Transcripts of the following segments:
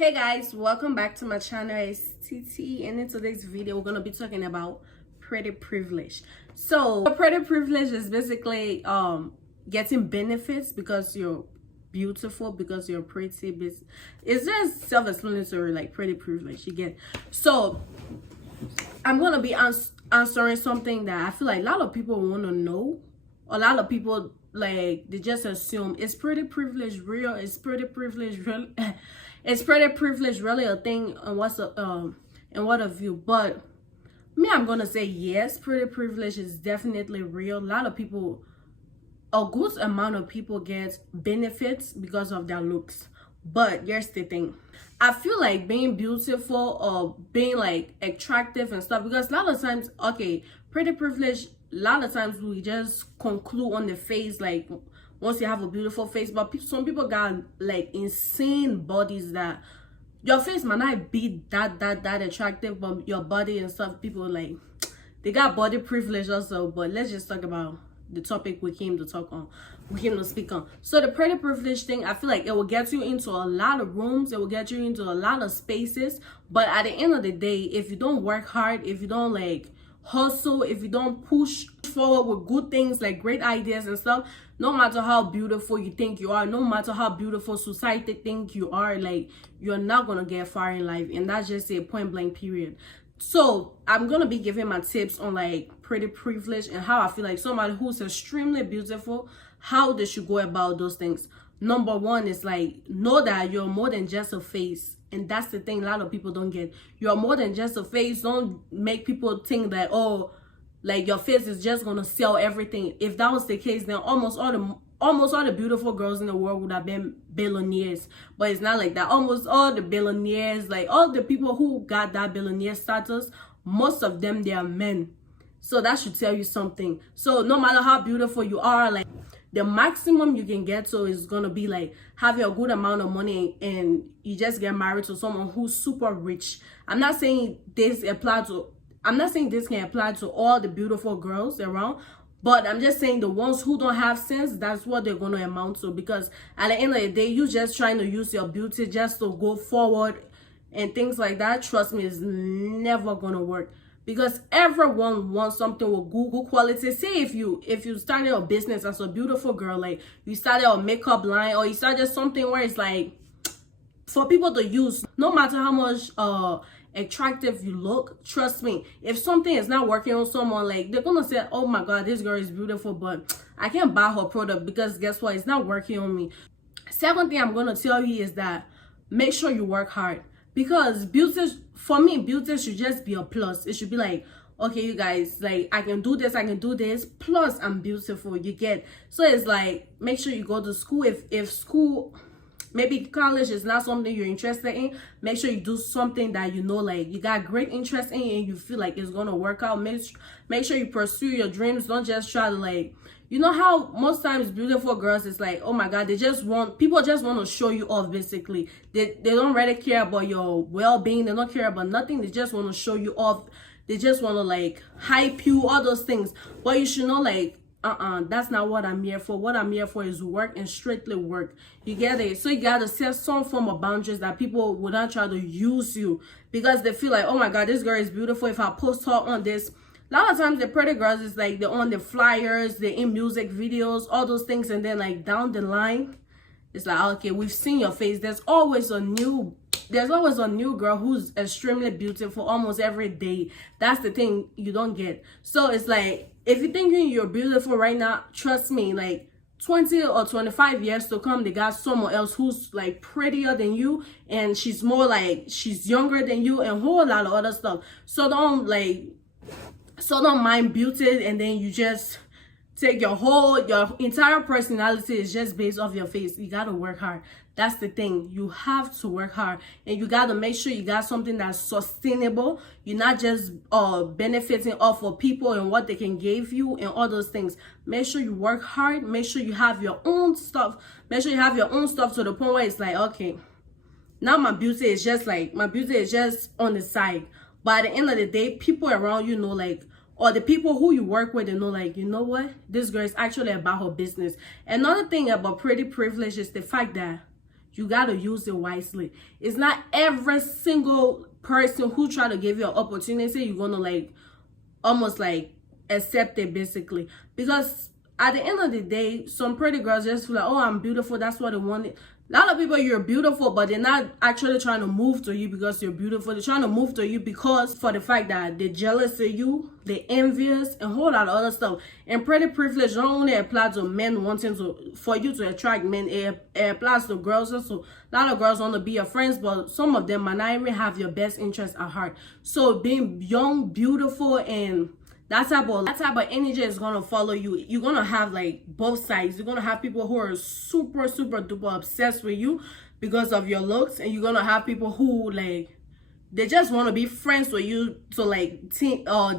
Hey guys, welcome back to my channel. It's TT, and in today's video we're gonna be talking about pretty privilege. So pretty privilege is basically getting benefits because you're beautiful, because you're pretty. It's just self-explanatory, like pretty privilege you get. So I'm gonna be answering something that I feel like a lot of people want to know. A lot of people, like, they just assume, is pretty privilege real? Is pretty privilege real? Is pretty privilege really a thing? And what of you? But me, I'm gonna say yes, pretty privilege is definitely real. A lot of people, a good amount of people get benefits because of their looks. But here's the thing, I feel like being beautiful or being like attractive and stuff, because a lot of times, okay, pretty privilege, a lot of times we just conclude on the face, like once you have a beautiful face. But some people got like insane bodies that your face might not be that attractive, but your body and stuff, people like, they got body privilege also. But let's just talk about the topic we came to speak on. So the pretty privilege thing, I feel like it will get you into a lot of rooms, it will get you into a lot of spaces, but at the end of the day, if you don't work hard, if you don't like hustle, if you don't push forward with good things like great ideas and stuff, no matter how beautiful you think you are, no matter how beautiful society think you are, like, you're not gonna get far in life. And that's just a point blank period. So I'm gonna be giving my tips on like pretty privilege and how I feel like somebody who's extremely beautiful, how they should go about those things. Number one is like, know that you're more than just a face. And that's the thing a lot of people don't get. You're more than just a face. Don't make people think that, oh, like your face is just gonna sell everything. If that was the case, then almost all the beautiful girls in the world would have been billionaires. But it's not like that. Almost all the billionaires, like all the people who got that billionaire status, most of them, they are men. So that should tell you something. So no matter how beautiful you are, like, the maximum you can get to is gonna be like having a good amount of money and you just get married to someone who's super rich. I'm not saying this can apply to all the beautiful girls around, but I'm just saying the ones who don't have sense, that's what they're gonna amount to. Because at the end of the day, you just trying to use your beauty just to go forward and things like that, trust me, is never gonna work. Because everyone wants something with good quality. Say if you started a business as a beautiful girl, like you started a makeup line, or you started something where it's like for people to use, no matter how much attractive you look, trust me, if something is not working on someone, like, they're gonna say, oh my god, this girl is beautiful, but I can't buy her product because guess what, it's not working on me. Second thing I'm gonna tell you is that make sure you work hard. Because beauty, for me, beauty should just be a plus. It should be like, okay, you guys, like, I can do this, plus I'm beautiful, you get. So it's like, make sure you go to school. If school, maybe college is not something you're interested in, make sure you do something that you know, like, you got great interest in and you feel like it's gonna work out. Make sure you pursue your dreams. Don't just try to, like, you know how most times beautiful girls, it's like, oh my god, people just want to show you off. Basically, they don't really care about your well-being, they don't care about nothing, they just want to show you off, they just want to like hype you, all those things. But you should know, like, that's not what I'm here for. What I'm here for is work, and strictly work. You get it? So you gotta set some form of boundaries that people would not try to use you because they feel like, oh my god, this girl is beautiful, if I post her on this. A lot of times the pretty girls is like, they're on the flyers, they're in music videos, all those things, and then like down the line, it's like, okay, we've seen your face. There's always a new girl who's extremely beautiful almost every day. That's the thing you don't get. So it's like, if you're thinking you're beautiful right now, trust me, like 20 or 25 years to come, they got someone else who's like prettier than you, and she's more like, she's younger than you, and a whole lot of other stuff. So don't mind beauty and then you just take your entire personality is just based off your face. You gotta work hard. That's the thing. You have to work hard, and you gotta make sure you got something that's sustainable. You're not just benefiting off of people and what they can give you and all those things. Make sure you work hard. Make sure you have your own stuff. Make sure you have your own stuff to the point where it's like, okay, now my beauty is just on the side. But at the end of the day, people around you know, like, or the people who you work with, they know, like, you know what, this girl is actually about her business. Another thing about pretty privilege is the fact that you gotta use it wisely. It's not every single person who try to give you an opportunity you're gonna like almost like accept it, basically. Because at the end of the day, some pretty girls just feel like, oh, I'm beautiful, that's what they want. A lot of people, you're beautiful, but they're not actually trying to move to you because you're beautiful. They're trying to move to you because for the fact that they're jealous of you, they're envious, and a whole lot of other stuff. And pretty privilege don't only apply to men wanting to, for you to attract men, it applies to girls also. A lot of girls want to be your friends, but some of them might not even have your best interest at heart. So being young, beautiful, and that type of energy is gonna follow you. You're gonna have like both sides. You're gonna have people who are super duper obsessed with you because of your looks, and you're gonna have people who like they just want to be friends with you to like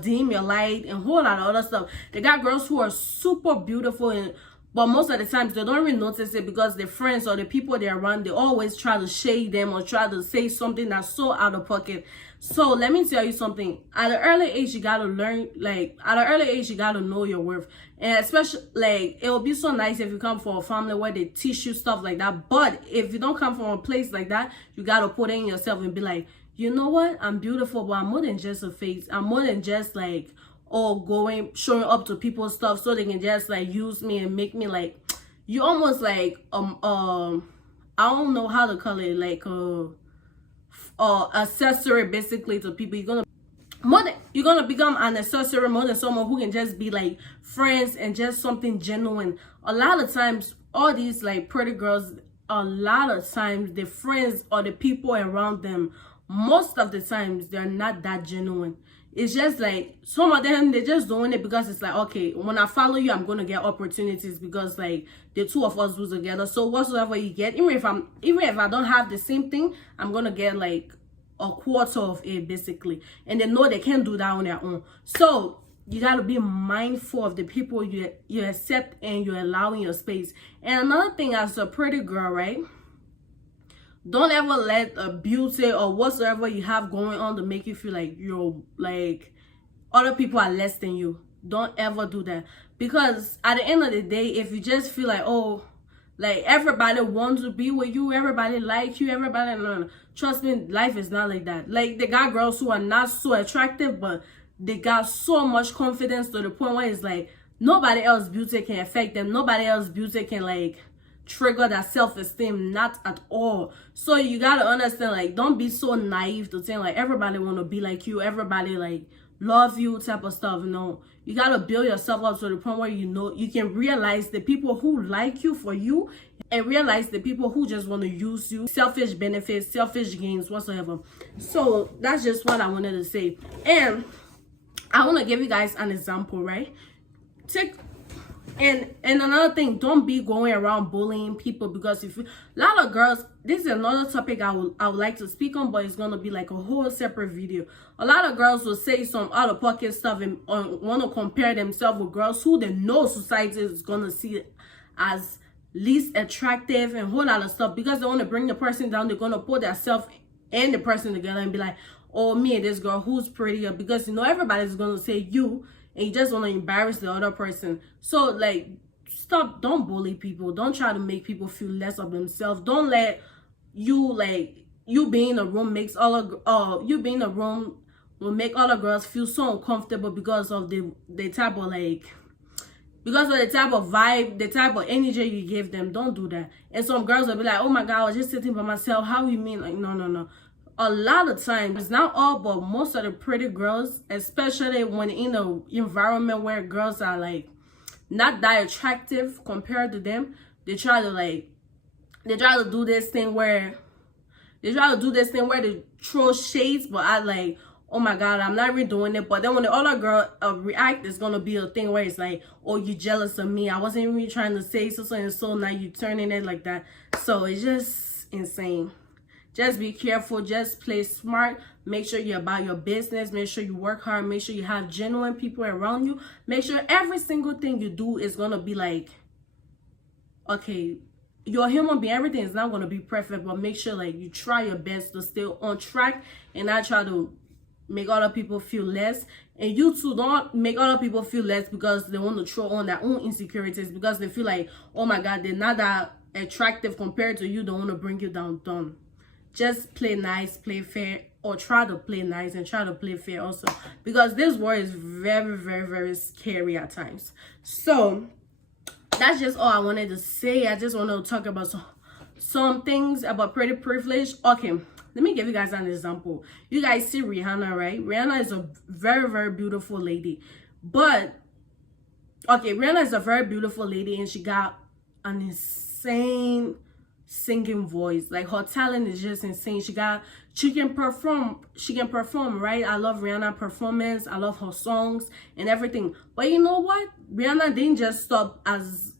dim your light and a whole lot of other stuff. They got girls who are super beautiful, and but most of the times they don't even notice it because their friends or the people they're around, they always try to shade them or try to say something that's so out of pocket. So let me tell you something. At an early age, you gotta learn, like at an early age, you gotta know your worth. And especially like it will be so nice if you come from a family where they teach you stuff like that. But if you don't come from a place like that, you gotta put in yourself and be like, you know what? I'm beautiful, but I'm more than just a face. I'm more than just like showing up to people's stuff so they can just like use me and make me like, you almost like I don't know how to call it, like accessory basically to people. You're gonna become an accessory more than someone who can just be like friends and just something genuine. A lot of times all these like pretty girls, a lot of times the friends or the people around them, most of the times they're not that genuine. It's just like some of them, they're just doing it because it's like, okay, when I follow you, I'm gonna get opportunities because like the two of us do together. So whatsoever you get, even if I don't have the same thing, I'm gonna get like a quarter of it basically. And they know they can't do that on their own. So you gotta be mindful of the people you accept and you allow in your space. And another thing, as a pretty girl, right? Don't ever let a beauty or whatsoever you have going on to make you feel like you're like other people are less than you. Don't ever do that. Because at the end of the day, if you just feel like, oh, like everybody wants to be with you, everybody like you, everybody, no. Trust me, life is not like that. Like they got girls who are not so attractive, but they got so much confidence to the point where it's like nobody else's beauty can affect them. Nobody else's beauty can like trigger that self-esteem, not at all. So you gotta understand, like, don't be so naive to think like everybody want to be like you, everybody like love you type of stuff. No, you gotta build yourself up to the point where you know you can realize the people who like you for you and realize the people who just want to use you, selfish benefits, selfish gains, whatsoever. So that's just what I wanted to say. And I want to give you guys an example, right? And another thing, don't be going around bullying people, because if you, a lot of girls, this is another topic I would like to speak on, but it's gonna be like a whole separate video. A lot of girls will say some out of pocket stuff and want to compare themselves with girls who they know society is gonna see as least attractive and a whole lot of stuff, because they want to bring the person down. They're gonna put themselves and the person together and be like, oh, me and this girl, who's prettier? Because you know everybody's gonna say you, and you just want to embarrass the other person. So like, stop. Don't bully people. Don't try to make people feel less of themselves. Don't let you, like, you being in a room makes you being in a room will make other girls feel so uncomfortable because of the type of like, because of the type of vibe, the type of energy you give them. Don't do that. And some girls will be like, oh my God, I was just sitting by myself. How you mean? Like, no. A lot of times, it's not all, but most of the pretty girls, especially when in an environment where girls are like not that attractive compared to them, they try to do this thing where they throw shades, but I like, oh my God, I'm not even doing it. But then when the other girl react, it's gonna be a thing where it's like, oh, you jealous of me, I wasn't even trying to say so and so, now you turning it like that. So it's just insane. Just be careful. Just play smart. Make sure you're about your business. Make sure you work hard. Make sure you have genuine people around you. Make sure every single thing you do is going to be like, okay, you're a human being. Everything is not going to be perfect, but make sure like you try your best to stay on track and not try to make other people feel less. And you too, don't make other people feel less because they want to throw on their own insecurities, because they feel like, oh my God, they're not that attractive compared to you, don't want to bring you down. Don't. Just play nice, play fair, or try to play nice and try to play fair also, because this world is very, very, very scary at times. So that's just all I wanted to say. I just want to talk about some things about pretty privilege. Okay, let me give you guys an example. You guys see Rihanna, right? Rihanna is a very, very beautiful lady. But okay, Rihanna is a very beautiful lady, and she got an insane singing voice. Like, her talent is just insane. She can perform, right? I love Rihanna performance. I love her songs and everything. But you know what? Rihanna didn't just stop as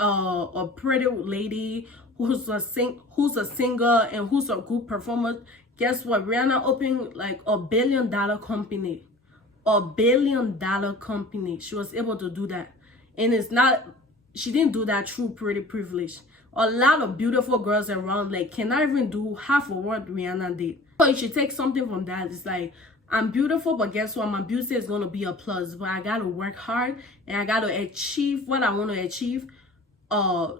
a pretty lady who's a singer and who's a good performer. Guess what? Rihanna opened like $1 billion company. $1 billion company. She was able to do that. And she didn't do that through pretty privilege. A lot of beautiful girls around like cannot even do half of what Rihanna did. So you should take something from that. It's like, I'm beautiful, but guess what? My beauty is gonna be a plus, but I gotta work hard and I gotta achieve what I want to achieve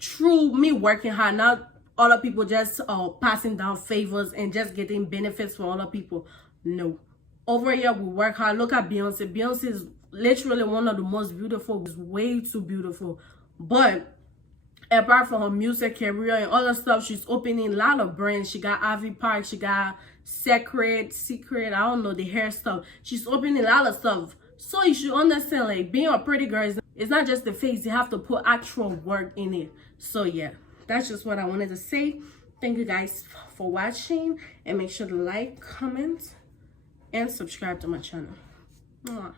through me working hard, not other people just passing down favors and just getting benefits from other people. No. Over here, we work hard. Look at Beyonce. Beyonce is literally one of the most beautiful. It's way too beautiful. But apart from her music career and other stuff, she's opening a lot of brands. She got Ivy Park. She got Secret. I don't know, the hair stuff. She's opening a lot of stuff. So you should understand, like, being a pretty girl it's not just the face. You have to put actual work in it. So yeah, that's just what I wanted to say. Thank you guys for watching, and make sure to like, comment, and subscribe to my channel. Mwah.